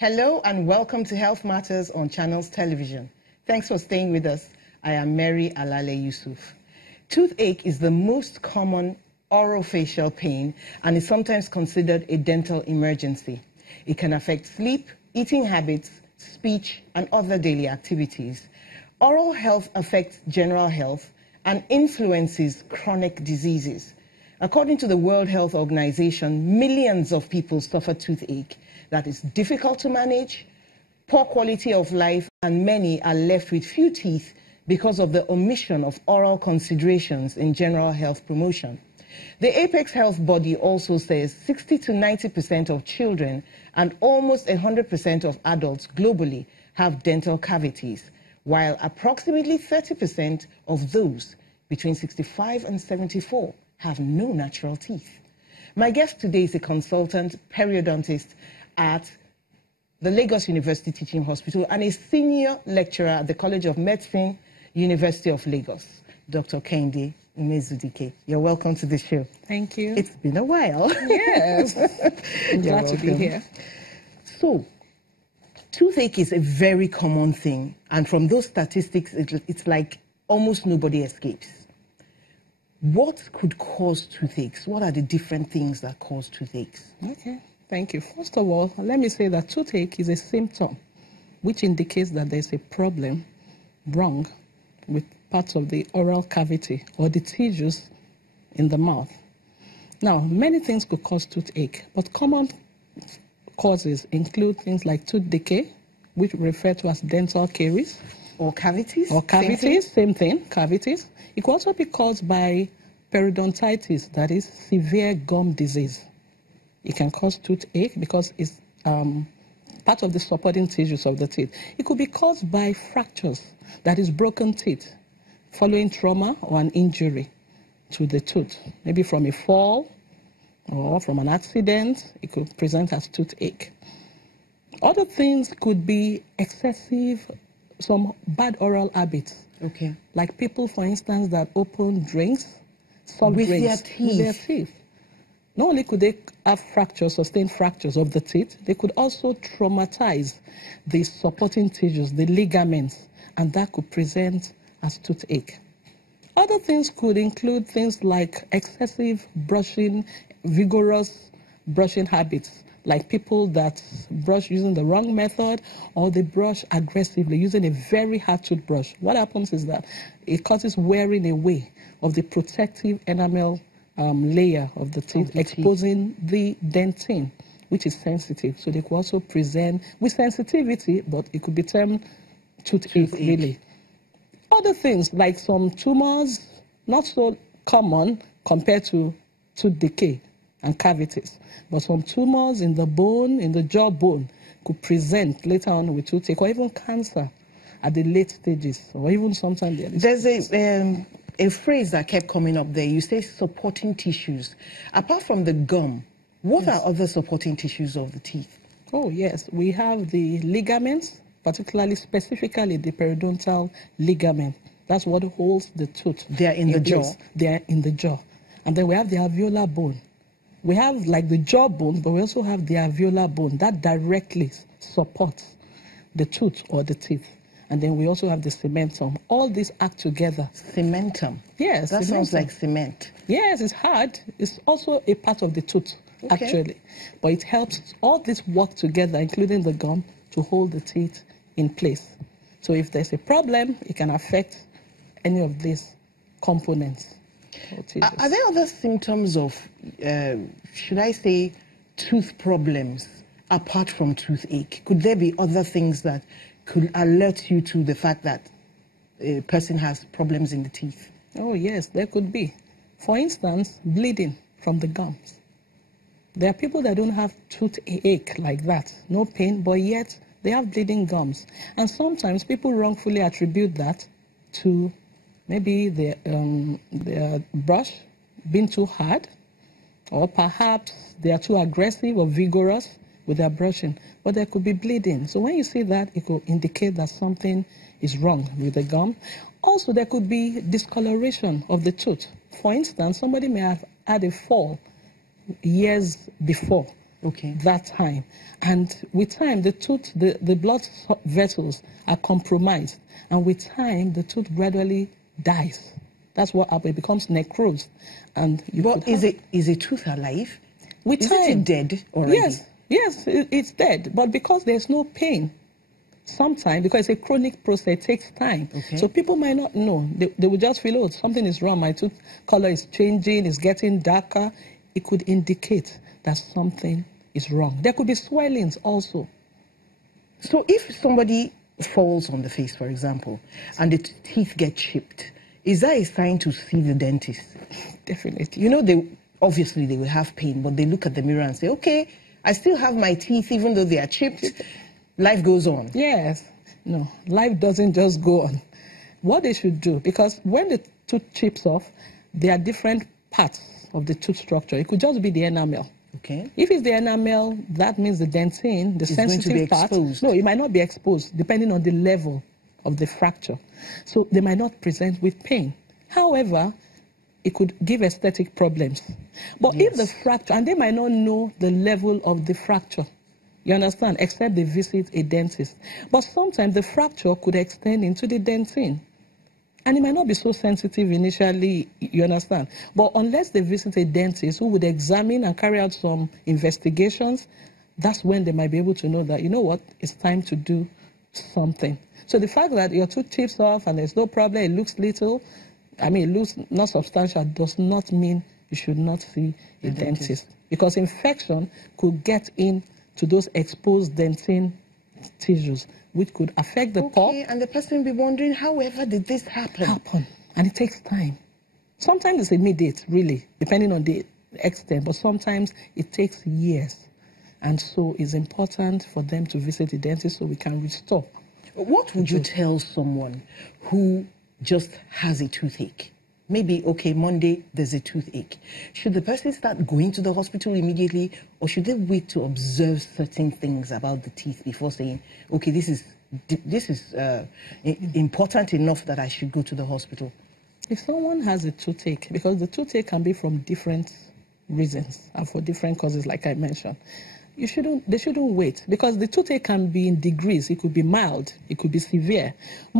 Hello and welcome to Health Matters on Channels Television. Thanks for staying with us. I am Mary Alale Yusuf. Toothache is the most common orofacial pain and is sometimes considered a dental emergency. It can affect sleep, eating habits, speech, and other daily activities. Oral health affects general health and influences chronic diseases. According to the World Health Organization, millions of people suffer toothache that is difficult to manage, poor quality of life, and many are left with few teeth because of the omission of oral considerations in general health promotion. The Apex Health Body also says 60 to 90% of children and almost 100% of adults globally have dental cavities, while approximately 30% of those between 65 and 74 have no natural teeth. My guest today is a consultant periodontist at the Lagos University Teaching Hospital and a senior lecturer at the College of Medicine, University of Lagos, Dr. Kehinde Umezudike. You're welcome to the show. Thank you. It's been a while. Yes. I'm glad to be here. So, toothache is a very common thing, and from those statistics, it's like almost nobody escapes. What could cause toothaches? What are the different things that cause toothaches? Okay, thank you. First of all, let me say that toothache is a symptom which indicates that there's a problem wrong with parts of the oral cavity or the tissues in the mouth. Now, many things could cause toothache, but common causes include things like tooth decay, which we refer to as dental caries. Or cavities? Or cavities, same thing, cavities. It could also be caused by periodontitis, that is severe gum disease. It can cause toothache because it's part of the supporting tissues of the teeth. It could be caused by fractures, that is broken teeth, following trauma or an injury to the tooth, maybe from a fall or from an accident. It could present as toothache. Other things could be excessive, some bad oral habits. Okay. Like people, for instance, that open drinks, soft with drinks, with their teeth. Not only could they have fractures, sustained fractures of the teeth, they could also traumatize the supporting tissues, the ligaments, and that could present as toothache. Other things could include things like excessive brushing, vigorous brushing habits, like people that brush using the wrong method, or they brush aggressively using a very hard toothbrush. What happens is that it causes wearing away of the protective enamel layer of the teeth, exposing the dentine, which is sensitive. So they could also present with sensitivity, but it could be termed toothache really. Other things like some tumors, not so common compared to tooth decay and cavities, but some tumors in the bone, in the jawbone, could present later on with toothache, or even cancer at the late stages, or even sometimes there's a phrase that kept coming up there. You say supporting tissues. Apart from the gum, what are other supporting tissues of the teeth? Oh yes, we have the ligaments, particularly specifically the periodontal ligament. That's what holds the tooth. They are in the jaw. They are in the jaw. And then we have the alveolar bone. We have like the jawbone, but we also have the alveolar bone that directly supports the tooth or the teeth. And then we also have the cementum. All these act together. Cementum? Yes. That sounds like cement. Yes, it's hard. It's also a part of the tooth, actually. But it helps all this work together, including the gum, to hold the teeth in place. So if there's a problem, it can affect any of these components. Are there other symptoms of, should I say, tooth problems apart from toothache? Could there be other things that could alert you to the fact that a person has problems in the teeth? Oh, yes, there could be. For instance, bleeding from the gums. There are people that don't have toothache like that, no pain, but yet they have bleeding gums. And sometimes people wrongfully attribute that to maybe their brush being too hard, or perhaps they are too aggressive or vigorous with their brushing, but there could be bleeding. So when you see that, it could indicate that something is wrong with the gum. Also, there could be discoloration of the tooth. For instance, somebody may have had a fall years before, Okay. that time. And with time, the blood vessels are compromised. And with time, the tooth gradually dies. That's what happens. It becomes necrosed. And but is a tooth alive? With time. Is it dead already? Yes, it's dead. But because there's no pain, sometimes, because it's a chronic process, it takes time. Okay. So people might not know. They will just feel, oh, something is wrong. My tooth color is changing, it's getting darker. It could indicate that something is wrong. There could be swellings also. So if somebody falls on the face, for example, and the teeth get chipped, is that a sign to see the dentist? Definitely. You know, obviously they will have pain, but they look at the mirror and say, okay, I still have my teeth even though they are chipped. Life goes on. Yes. No, life doesn't just go on. What they should do, because when the tooth chips off, there are different parts of the tooth structure. It could just be the enamel. Okay. If it's the enamel, that means the dentine, the sensitive part. No, it might not be exposed, depending on the level of the fracture. So they might not present with pain. However, it could give aesthetic problems. But if the fracture, and they might not know the level of the fracture, you understand, except they visit a dentist. But sometimes the fracture could extend into the dentine. And it might not be so sensitive initially, you understand. But unless they visit a dentist who would examine and carry out some investigations, that's when they might be able to know that, you know what, it's time to do something. So the fact that your tooth chips off and there's no problem, it looks little, it looks not substantial, does not mean you should not see a dentist. Because infection could get into those exposed dentine tissues, which could affect the pulp. And the person will be wondering, however did this happen? And it takes time. Sometimes it's immediate, really, depending on the extent, but sometimes it takes years. And so it's important for them to visit the dentist so we can restore. What would you tell someone who just has a toothache? Maybe, okay, Monday, there's a toothache. Should the person start going to the hospital immediately, or should they wait to observe certain things about the teeth before saying, okay, this is important enough that I should go to the hospital? If someone has a toothache, because the toothache can be from different reasons and for different causes, like I mentioned, they shouldn't wait, because the toothache can be in degrees. It could be mild, it could be severe.